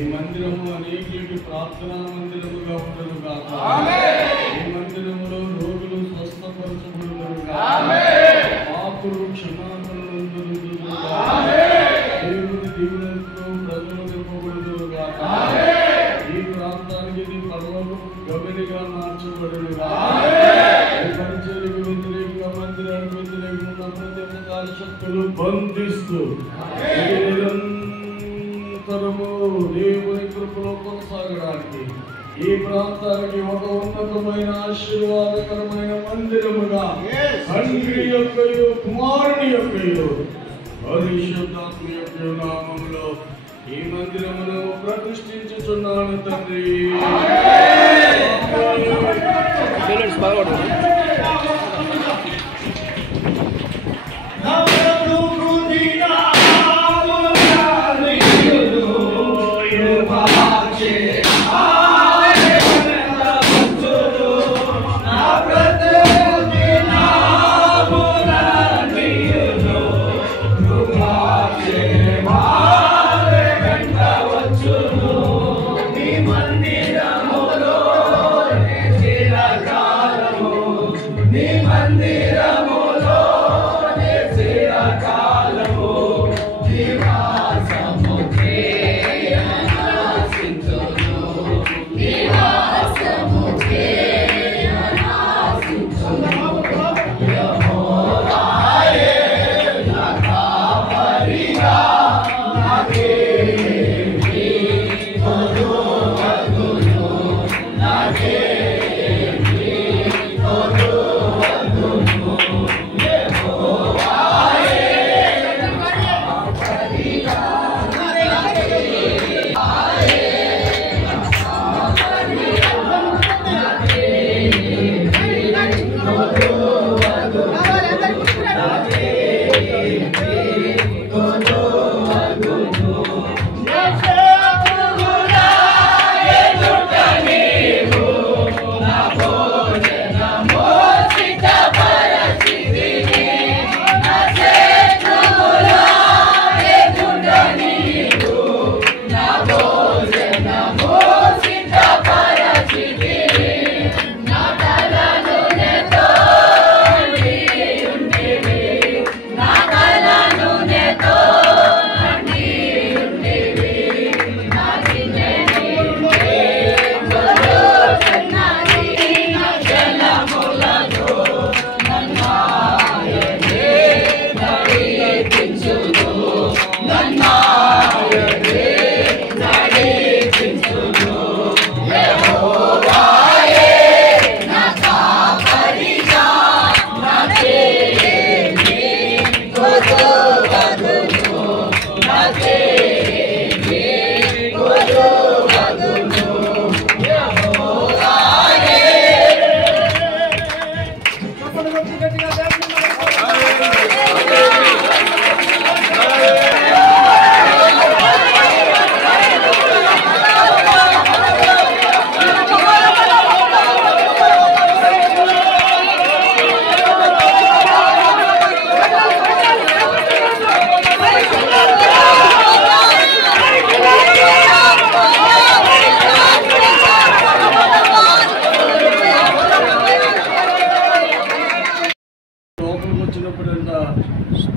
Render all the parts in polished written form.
ఈ మందిరము అనేకులకి ప్రార్థనా మందిరముగా ఉండదు గాక. ఈ మందిరములో రోగులు స్వస్థపరచబడుదురు గాక. పాపులు క్షమాపణ పొందుదురు గాక. దేవుని దీవెనలతో ప్రజలు నింపబడుదురు గాక. ఈ ప్రాంతానికి ఇది పర్వతం గమనిగా మార్చబడును గాక. ఈ పరిచర్యకు వ్యతిరేకంగా మందిరానికి వ్యతిరేకంగా ప్రతి రకాల శక్తులు బంధిస్తూ నిరంతరము దేవుని కృపలో కొనసాగడానికి ఈ ప్రాంతానికి ఒక ఉన్నతమైన ఆశీర్వాదకరమైన మందిరముగా తండ్రి యొక్కయు కుమారుని యొక్కయు పరిశుద్ధాత్మ యొక్క నామములో ఈ మందిరమును ప్రతిష్ఠించుచున్నాను తండ్రి.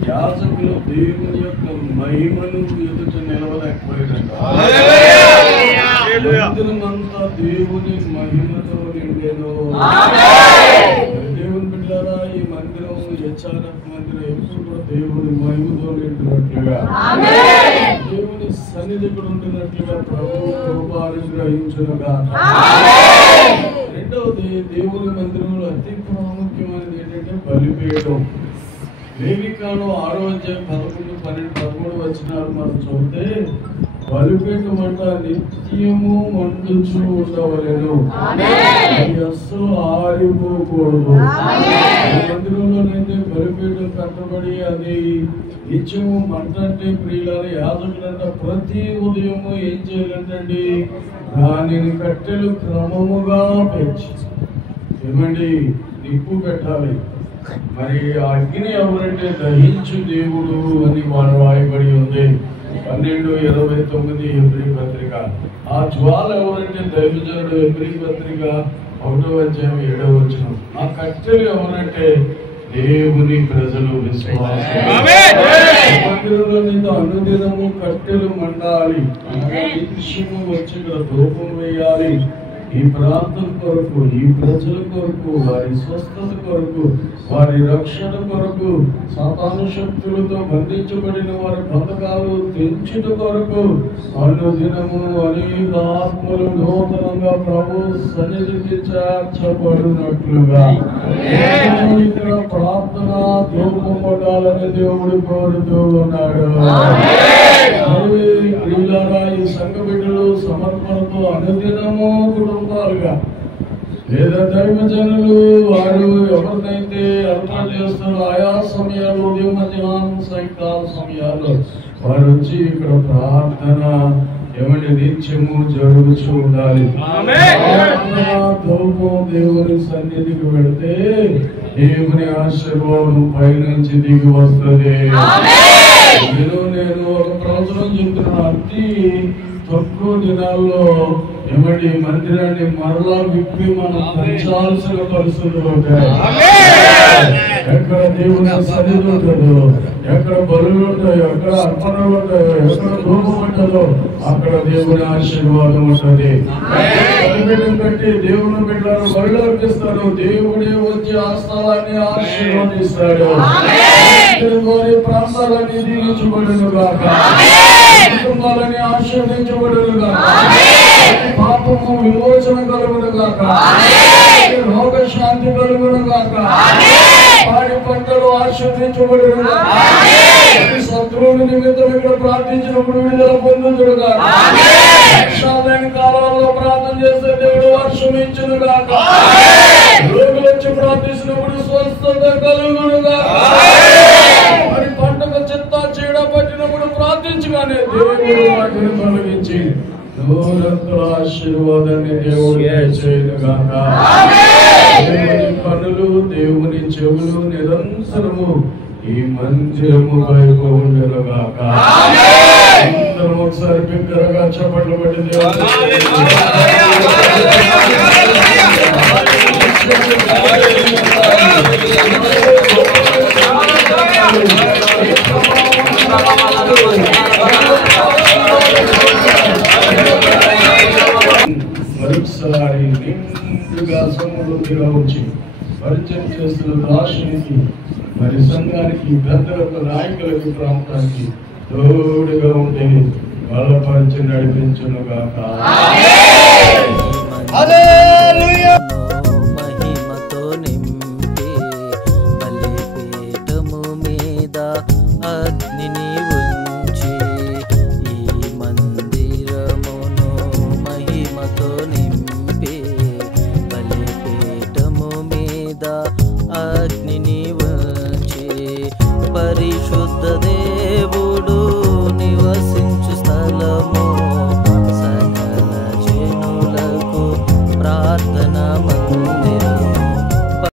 యాజకులు దేవుని యొక్క మహిమను ఎదుట నిలవలేకపోయారంతా దేవుని మహిమతో నిండెను. దేవుని బిడ్డలారా, ఈ మందిరం హెచ్ఆర్ఎఫ్ మందిరం ఎప్పుడు కూడా దేవుని మహిమతో నిండినట్లుగా దేవుని సన్నిధి కూడా ఉంటున్నట్లుగా ప్రభువు కృప అనుగ్రహించునుగా. రెండవది, దేవుని మందిరంలో అతి ప్రాముఖ్యమైనది ఏంటంటే బలిపీఠం. లేవికాండం 6వ అధ్యాయం 11, 12, 13 వచనాలు మనం చూస్తే బలిపీఠం అంట నిత్యము మండుచు ఉండవలెను, అది అస్సలు ఆరిపోకూడదు. మందిరంలోనైతే బలిపీఠం కట్టబడి అది నిత్యము మంట అంటే ప్రియులారా, యాజకులంట ప్రతి ఉదయము ఏం చేయాలంటండి, దానిని కట్టెలు క్రమముగా పెంచి ఏమండి నిప్పు పెట్టాలి. మరి ఆ అగ్ని ఎవరంటే దహించు దేవుడు అని వాడు రాయబడి ఉంది. 12:29 హెబ్రీ పత్రిక. ఆ జ్వాల ఎవరంటే దైవజనుడు. హెబ్రీ పత్రిక 1:7 ఆ కట్టెలు ఎవరంటే దేవుని ప్రజలు, విశ్వాసం. మందిరంలో నీతో అనుదినము కట్టెలు మండాలి, నిత్యము వచ్చి ధూపం వేయాలి. ఈ ప్రాంతం కొరకు, ఈ ప్రజల కొరకు, వారి స్వస్థత కొరకు, వారి రక్షణ కొరకు, సాతాను శక్తులతో బంధించబడిన వారి బంధకాలు తెంచుట కొరకు అనుదినము అనేక ఆత్మలు నూతనంగా ప్రభు సన్నిధికి చేర్చబడినట్లుగా ఇక్కడ ప్రార్థన ధూపం పడాలని దేవుడు కోరుతూ ఉన్నాడు. ఈ సంఘ బిడ్డలు సమర్పణతో అనుదినము కుటుంబాలుగా లేదా దైవజనులు వారు ఎవరినైతే అర్థం చేస్తారో ఆయా సమయాలు, ఉదయం, మధ్యాహ్నం, సాయంకాల సమయాల్లో వారు వచ్చి ఇక్కడ ప్రార్థన ఏమంటే నిత్యము జరుగుతూ ఉండాలి. ధూపం దేవుని సన్నిధికి వెళితే దేవుని ఆశీర్వాదం పైనుంచి దిగి వస్తుంది. నేను ఒక ప్రవచనం చెప్తున్నాను. అతి తక్కువ దినాల్లో ఏమంటే మందిరాన్ని మరలా విప్పి మనం పెంచాల్సిన పరిస్థితులు ఉంటాయి. ఎక్కడ దేవుని సన్నిధి ఉంటుందో, ఎక్కడ బలులు ఉంటాయో, ఎక్కడ అర్పణలు ఉంటాయో, ఎక్కడ ధూపం ఉంటుందో అక్కడ దేవుని ఆశీర్వాదం ఉంటుంది. బలిపీఠం కట్టి దేవుని బిడ్డలను బలులు అర్పిస్తారు. దేవుడే వచ్చి ఆ స్థలాన్ని ఆశీర్వదిస్తాడు. వారి ప్రాంతాలన్నీ దీవించబడును గాక, కుటుంబాలని ఆశీర్వదించబడును గాక, పాపము విమోచన కలుగును గాక, రోగ శాంతి కలుగును గాక, పాడి పంటలు ఆశీర్వదించబడును గాక, శత్రువుని నిమిత్తం ఇక్కడ ప్రార్థించినప్పుడు విడుదల పొందుదురు గాక, వర్షాలైన కాలంలో ప్రార్థన చేస్తే దేవుడు వర్షం ఇచ్చును గాక, రోగులు వచ్చి ప్రార్థించినప్పుడు స్వస్థత కలుగును గాక, మరి పంటకు చిత్త చీడ పట్టినప్పుడు ప్రార్థించగానే దేవుడు వాటిని తొలగించి నూరంతుల ఆశీర్వాదాన్ని దేవుడు దయచేయును గాక. దేవుని కన్నులు, దేవుని చెవులు నిరంతరము ఈ మందిరము వైపు ఉండెను గాక. అందరం ఒకసారి బిగ్గరగా చప్పట్లు పట్టి మరొకసారి నిండుగా సమృద్ధిగా వచ్చి పరిచయం చేస్తున్న దాసునికి, మరి సంఘానికి, పెద్దలకు, నాయకులకి, ప్రాంతానికి తోడుగా ఉండి బలపరిచి నడిపించును గాక.